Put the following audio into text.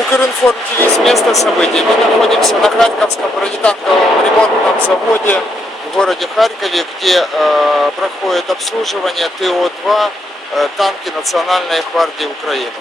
Укринформ ТВ с места событий. Мы находимся на Харьковском бронетанковом ремонтном заводе в городе Харькове, где э, проходит обслуживание ТО-2 э, танки Национальной гвардии Украины.